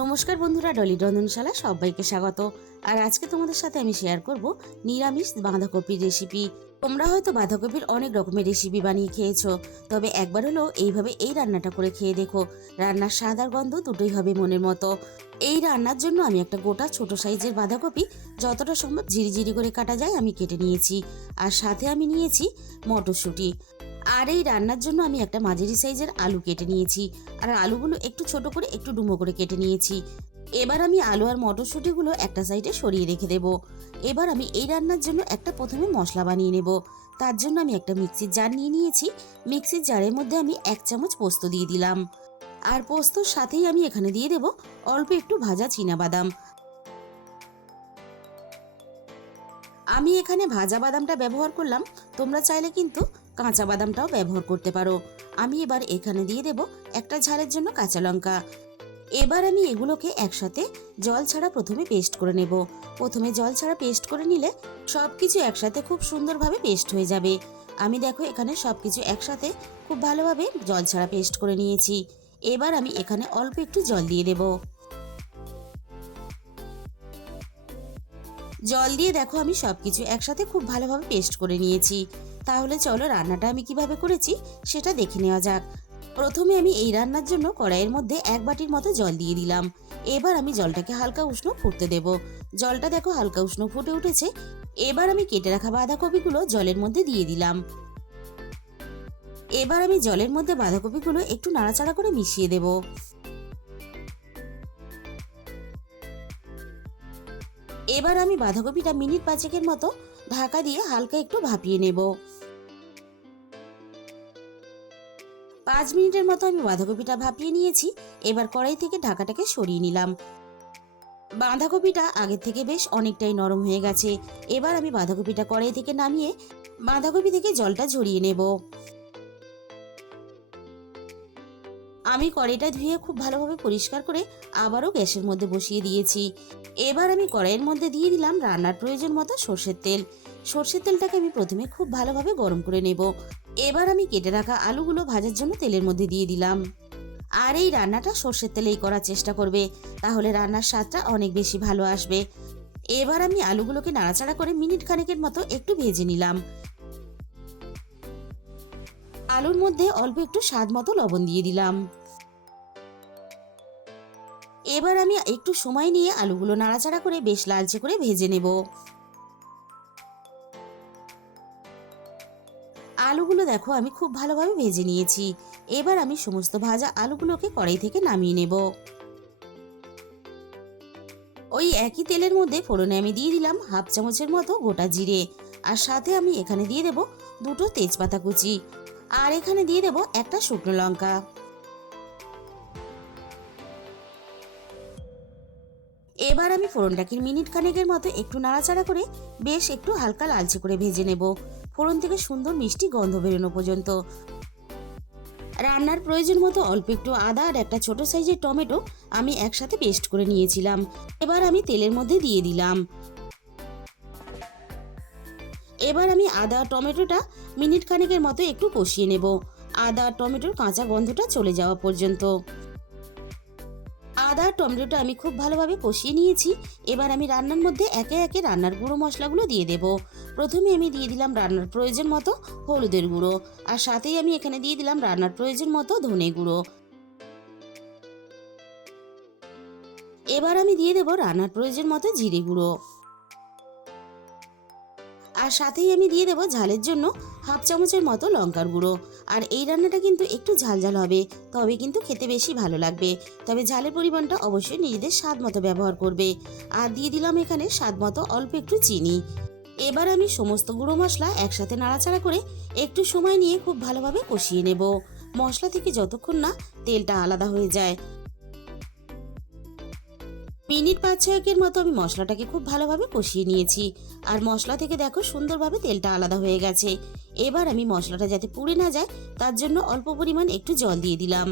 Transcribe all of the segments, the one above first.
নমস্কার বন্ধুরা, ডলি রন্ধনশালা সবাইকে স্বাগত। আর আজকে তোমাদের সাথে আমি শেয়ার করব নিরামিষ বাঁধাকপির রেসিপি। তোমরা হয়তো বাঁধাকপির অনেক রকমের রেসিপি বানিয়ে খেয়েছো, তবে একবার হলো এইভাবে এই রান্নাটা করে খেয়ে দেখো। রান্নার স্বাদ আর গন্ধ দুটোই হবে মনের মতো। এই রান্নার জন্য আমি একটা গোটা ছোট সাইজের বাঁধাকপি যতটা সম্ভব ঝিরিঝিরি করে কাটা যায় আমি কেটে নিয়েছি। আর সাথে আমি নিয়েছি মটরশুঁটি। আর এই রান্নার জন্য আমি একটা মাঝারি সাইজের আলু কেটে নিয়েছি। আর আলুগুলো একটু ছোট করে একটু ডুমো করে কেটে নিয়েছি। এবার আমি আলু আর মটরশুঁটিগুলো একটা সাইডে সরিয়ে রেখে দেব। এবার আমি এই রান্নার জন্য একটা প্রথমে মশলা বানিয়ে নেব। তার জন্য আমি একটা মিক্সির জার নিয়ে নিয়েছি। মিক্সির জারের মধ্যে আমি 1 চামচ পোস্ত দিয়ে দিলাম। আর পোস্তর সাথেই আমি এখানে দিয়ে দেব অল্প একটু ভাজা বাদাম। আমি এখানে ভাজা বাদামটা ব্যবহার করলাম, তোমরা চাইলে কিন্তু কাঁচা বাদামটাও ব্যবহার করতে পারো। আমি এবার এখানে দিয়ে দেব একটা ঝালের জন্য কাঁচা লঙ্কা। এবার আমি এগুলোকে একসাথে জল ছাড়া প্রথমে পেস্ট করে নেব। প্রথমে জল ছাড়া পেস্ট করে নিলে সব কিছু একসাথে খুব সুন্দরভাবে পেস্ট হয়ে যাবে। আমি দেখো এখানে সব কিছু একসাথে খুব ভালোভাবে জল ছাড়া পেস্ট করে নিয়েছি। এবার আমি এখানে অল্প একটু জল দিয়ে দেব। জল দিয়ে দেখো আমি সবকিছু একসাথে খুব ভালোভাবে পেস্ট করে নিয়েছি। তাহলে চলো রান্নাটা আমি কিভাবে করেছি সেটা দেখে নেওয়া যাক। প্রথমে আমি এই রান্নার জন্য কড়াইয়ের মধ্যে 1 বাটির মতো জল দিয়ে দিলাম। এবার আমি জলটাকে হালকা উষ্ণ ফুটতে দেব। জলটা দেখো হালকা উষ্ণ ফুটে উঠেছে। এবার আমি কেটে রাখা বাঁধাকপিগুলো জলের মধ্যে দিয়ে দিলাম। এবার আমি জলের মধ্যে বাঁধাকপিগুলো একটু নাড়াচাড়া করে মিশিয়ে দেব। এবার আমি বাঁধাকপিটা মিনিট 5 মতো ঢাকা দিয়ে হালকা একটু ভাপিয়ে নেব। 5 মিনিটের মতো আমি বাঁধাকপিটা ভাপিয়ে নিয়েছি। এবার কড়াই থেকে ঢাকাটাকে সরিয়ে নিলাম। বাঁধাকপিটা আগের থেকে বেশ অনেকটাই নরম হয়ে গেছে। এবার আমি বাঁধাকপিটা কড়াই থেকে নামিয়ে বাঁধাকপি থেকে জলটা ঝরিয়ে নেব। আমি কড়াইটা ধুয়ে খুব ভালোভাবে পরিষ্কার করে আবারও গ্যাসের মধ্যে বসিয়ে দিয়েছি। এবার আমি কড়াইয়ের মধ্যে দিয়ে দিলাম রান্নার প্রয়োজন মতো সর্ষের তেল। সর্ষের তেলটাকে আমি প্রথমে খুব ভালোভাবে গরম করে নেব। এবার আমি কেটে রাখা আলুগুলো ভাজার জন্য তেলের মধ্যে দিয়ে দিলাম। আর এই রান্নাটা সর্ষের তেলেই করার চেষ্টা করবে, তাহলে রান্নার স্বাদটা অনেক বেশি ভালো আসবে। এবার আমি আলুগুলোকে নাড়াচাড়া করে মিনিট খানেকের মতো একটু ভেজে নিলাম। আলুর মধ্যে অল্প একটু স্বাদ মতো লবণ দিয়ে দিলাম। এবার আমি একটু সময় নিয়ে আলুগুলো নাড়াচাড়া করে বেশ লালচে করে ভেজে নেব। আলুগুলো দেখো আমি খুব ভালোভাবে ভেজে নিয়েছি। এবার আমি সমস্ত ভাজা আলুগুলোকে কড়াই থেকে নামিয়ে নেব। ওই একই তেলের মধ্যে ফোড়নে আমি দিয়ে দিলাম 1/2 চামচের মতো গোটা জিরে। আর সাথে আমি এখানে দিয়ে দেব 2টো তেজপাতা কুচি। আর এখানে দিয়ে দেব একটা শুকনো লঙ্কা। এবার আমি ফোড়নটাকে মিনিট খানেকের মতো একটু নাড়াচাড়া করে বেশ একটু হালকা লালচে করে ভেজে নেব, ফোড়ন থেকে সুন্দর মিষ্টি গন্ধ বেরোনো পর্যন্ত। রান্নার প্রয়োজন মতো অল্প একটু আদা আর একটা ছোট সাইজের টমেটো আমি একসাথে পেস্ট করে নিয়েছিলাম। এবার আমি তেলের মধ্যে দিয়ে দিলাম। এবার আমি আদা টমেটোটা মিনিট খানেকের মতো একটু কষিয়ে নেব, আদা টমেটোর কাঁচা গন্ধটা চলে যাওয়া পর্যন্ত। আদা টমেটোটা আমি খুব ভালোভাবে কষিয়ে নিয়েছি। এবার আমি রান্নার মধ্যে একে একে রান্নার গুঁড়ো মশলাগুলো দিয়ে দেব। প্রথমে আমি দিয়ে দিলাম রান্নার প্রয়োজন মতো হলুদের গুঁড়ো। আর সাথেই আমি এখানে দিয়ে দিলাম রান্নার প্রয়োজন মতো ধনে গুঁড়ো। এবার আমি দিয়ে দেব রান্নার প্রয়োজন মতো জিরে গুঁড়ো। আর সাথেই আমি দিয়ে দেব ঝালের জন্য 1/2 চামচের মতো লঙ্কার গুঁড়ো। আর এই রান্নাটা কিন্তু একটু ঝাল ঝাল হবে, তবে কিন্তু খেতে বেশি ভালো লাগবে। তবে ঝালের পরিমাণটা অবশ্যই নিজেদের স্বাদ মতো ব্যবহার করবে। আর দিয়ে দিলাম এখানে স্বাদ মতো অল্প একটু চিনি। এবার আমি সমস্ত গুঁড়ো মশলা একসাথে নাড়াচাড়া করে একটু সময় নিয়ে খুব ভালোভাবে কষিয়ে নেব, মশলা থেকে যতক্ষণ না তেলটা আলাদা হয়ে যায়। মিনিট 5-6 মতো আমি মশলাটাকে খুব ভালোভাবে কষিয়ে নিয়েছি। আর মশলা থেকে দেখো সুন্দরভাবে তেলটা আলাদা হয়ে গেছে। এবার আমি মশলাটা যাতে পুড়ে না যায় তার জন্য অল্প পরিমাণ একটু জল দিয়ে দিলাম।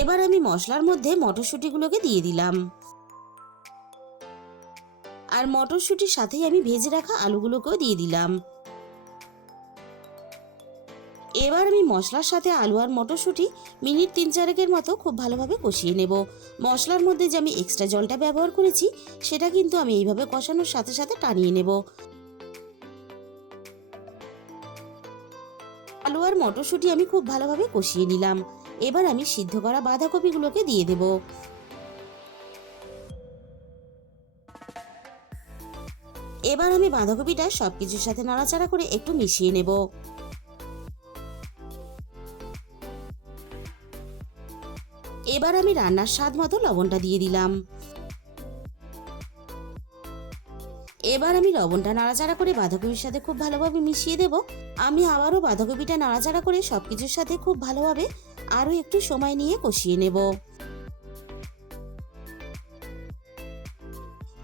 এবার আমি মশলার মধ্যে মটরশুঁটিগুলোকে দিয়ে দিলাম। আর মটরশুঁটির সাথেই আমি ভেজে রাখা আলুগুলোকেও দিয়ে দিলাম। এবার আমি মশলার সাথে আলু আর মটরশুঁটি মিনিট 3-4 মতো খুব ভালোভাবে কষিয়ে নেব। মশলার মধ্যে যে আমি এক্সট্রা জলটা ব্যবহার করেছি সেটা কিন্তু আমি এইভাবে কষানোর সাথে সাথে টানিয়ে নেব। আলু আর মটরশুঁটি আমি খুব ভালোভাবে কষিয়ে নিলাম। এবার আমি সিদ্ধ করা বাঁধাকপিগুলোকে দিয়ে দেব। এবার আমি বাঁধাকপিটা সবকিছুর সাথে নাড়াচাড়া করে একটু মিশিয়ে নেব। এবার আমি রান্নার স্বাদ মতো লবণটা দিয়ে দিলাম। এবার আমি লবণটা নাড়াচাড়া করে বাঁধাকপির সাথে খুব ভালোভাবে মিশিয়ে দেব। আমি আবারও বাঁধাকপিটা নাড়াচাড়া করে সবকিছুর সাথে খুব ভালোভাবে আরও একটু সময় নিয়ে কষিয়ে নেব।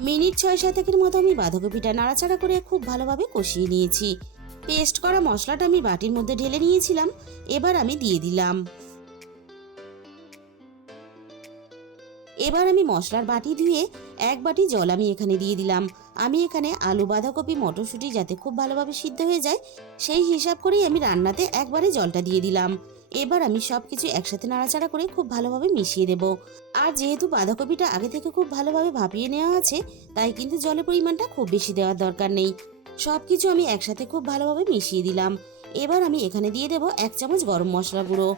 মিনিট 6-7 মতো আমি বাঁধাকপিটা নাড়াচাড়া করে খুব ভালোভাবে কষিয়ে নিয়েছি। পেস্ট করা মশলাটা আমি বাটির মধ্যে ঢেলে নিয়েছিলাম, এবার আমি দিয়ে দিলাম। এবার আমি মশলার বাটি ধুয়ে 1 বাটি জল আমি এখানে দিয়ে দিলাম। আমি এখানে আলু, বাঁধাকপি, মটরশুঁটি যাতে খুব ভালোভাবে সিদ্ধ হয়ে যায় সেই হিসাব করেই আমি রান্নাতে একবারে জলটা দিয়ে দিলাম। এবার আমি সব কিছু একসাথে নাড়াচাড়া করে খুব ভালোভাবে মিশিয়ে দেব। আর যেহেতু বাঁধাকপিটা আগে থেকে খুব ভালোভাবে ভাপিয়ে নেওয়া আছে, তাই কিন্তু জলের পরিমাণটা খুব বেশি দেওয়ার দরকার নেই। সব কিছু আমি একসাথে খুব ভালোভাবে মিশিয়ে দিলাম। এবার আমি এখানে দিয়ে দেব 1 চামচ গরম মশলা গুঁড়ো।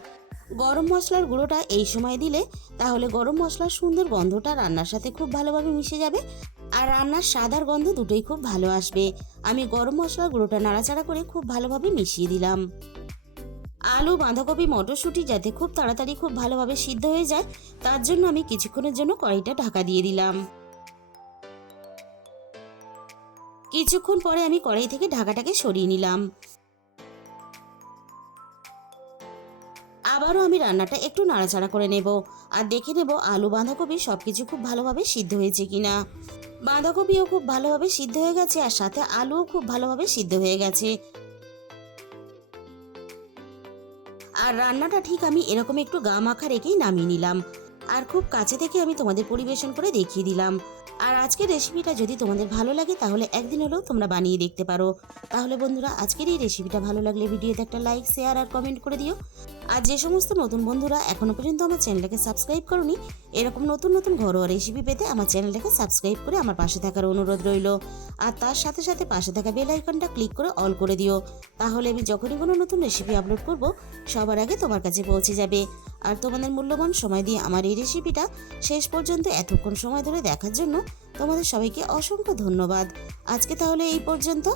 গরম মশলার গুঁড়োটা এই সময় দিলে তাহলে গরম মশলার সুন্দর গন্ধটা রান্নার সাথে খুব ভালোভাবে মিশে যাবে আর রান্নার স্বাদ আর গন্ধ দুটোই খুব ভালো আসবে। আমি গরম মশলার গুঁড়োটা নাড়াচাড়া করে খুব ভালোভাবে মিশিয়ে দিলাম। আলু, বাঁধাকপি, মটরশুঁটি যাতে খুব তাড়াতাড়ি খুব ভালোভাবে সিদ্ধ হয়ে যায় তার জন্য আমি কিছুক্ষণের জন্য কড়াইটা ঢাকা দিয়ে দিলাম। কিছুক্ষণ পরে আমি কড়াই থেকে ঢাকাটাকে সরিয়ে নিলাম। আবারও আমি রান্নাটা একটু নাড়াচাড়া করে নেব আর দেখে নেব আলু, বাঁধাকপি সবকিছু খুব ভালোভাবে সিদ্ধ হয়েছে কিনা। বাঁধাকপিও খুব ভালোভাবে সিদ্ধ হয়ে গেছে আর সাথে আলুও খুব ভালোভাবে সিদ্ধ হয়ে গেছে। আর রান্নাটা ঠিক আমি এরকম একটু গা মাখা রেখেই নামিয়ে নিলাম আর খুব কাছে থেকে আমি তোমাদের পরিবেশন করে দেখিয়ে দিলাম। আর আজকের রেসিপিটা যদি তোমাদের ভালো লাগে তাহলে একদিন হলেও তোমরা বানিয়ে দেখতে পারো। তাহলে বন্ধুরা, আজকের এই রেসিপিটা ভালো লাগলে ভিডিওতে একটা লাইক, শেয়ার আর কমেন্ট করে দিও। আর যে সমস্ত নতুন বন্ধুরা এখনো পর্যন্ত আমার চ্যানেলটাকে সাবস্ক্রাইব করোনি, এরকম নতুন নতুন ঘরোয়া রেসিপি পেতে আমার চ্যানেলটাকে সাবস্ক্রাইব করে আমার পাশে থাকার অনুরোধ রইল। আর তার সাথে সাথে পাশে থাকা বেল আইকনটা ক্লিক করে অল করে দিও, তাহলে আমি যখনই কোনো নতুন রেসিপি আপলোড করব সবার আগে তোমার কাছে পৌঁছে যাবে। আর তোমাদের মূল্যবান সময় দিয়ে আমার এই রেসিপিটা শেষ পর্যন্ত এতক্ষণ সময় ধরে দেখার জন্য তোমাদের সবাইকে অসংখ্য ধন্যবাদ। আজকে তাহলে এই পর্যন্ত।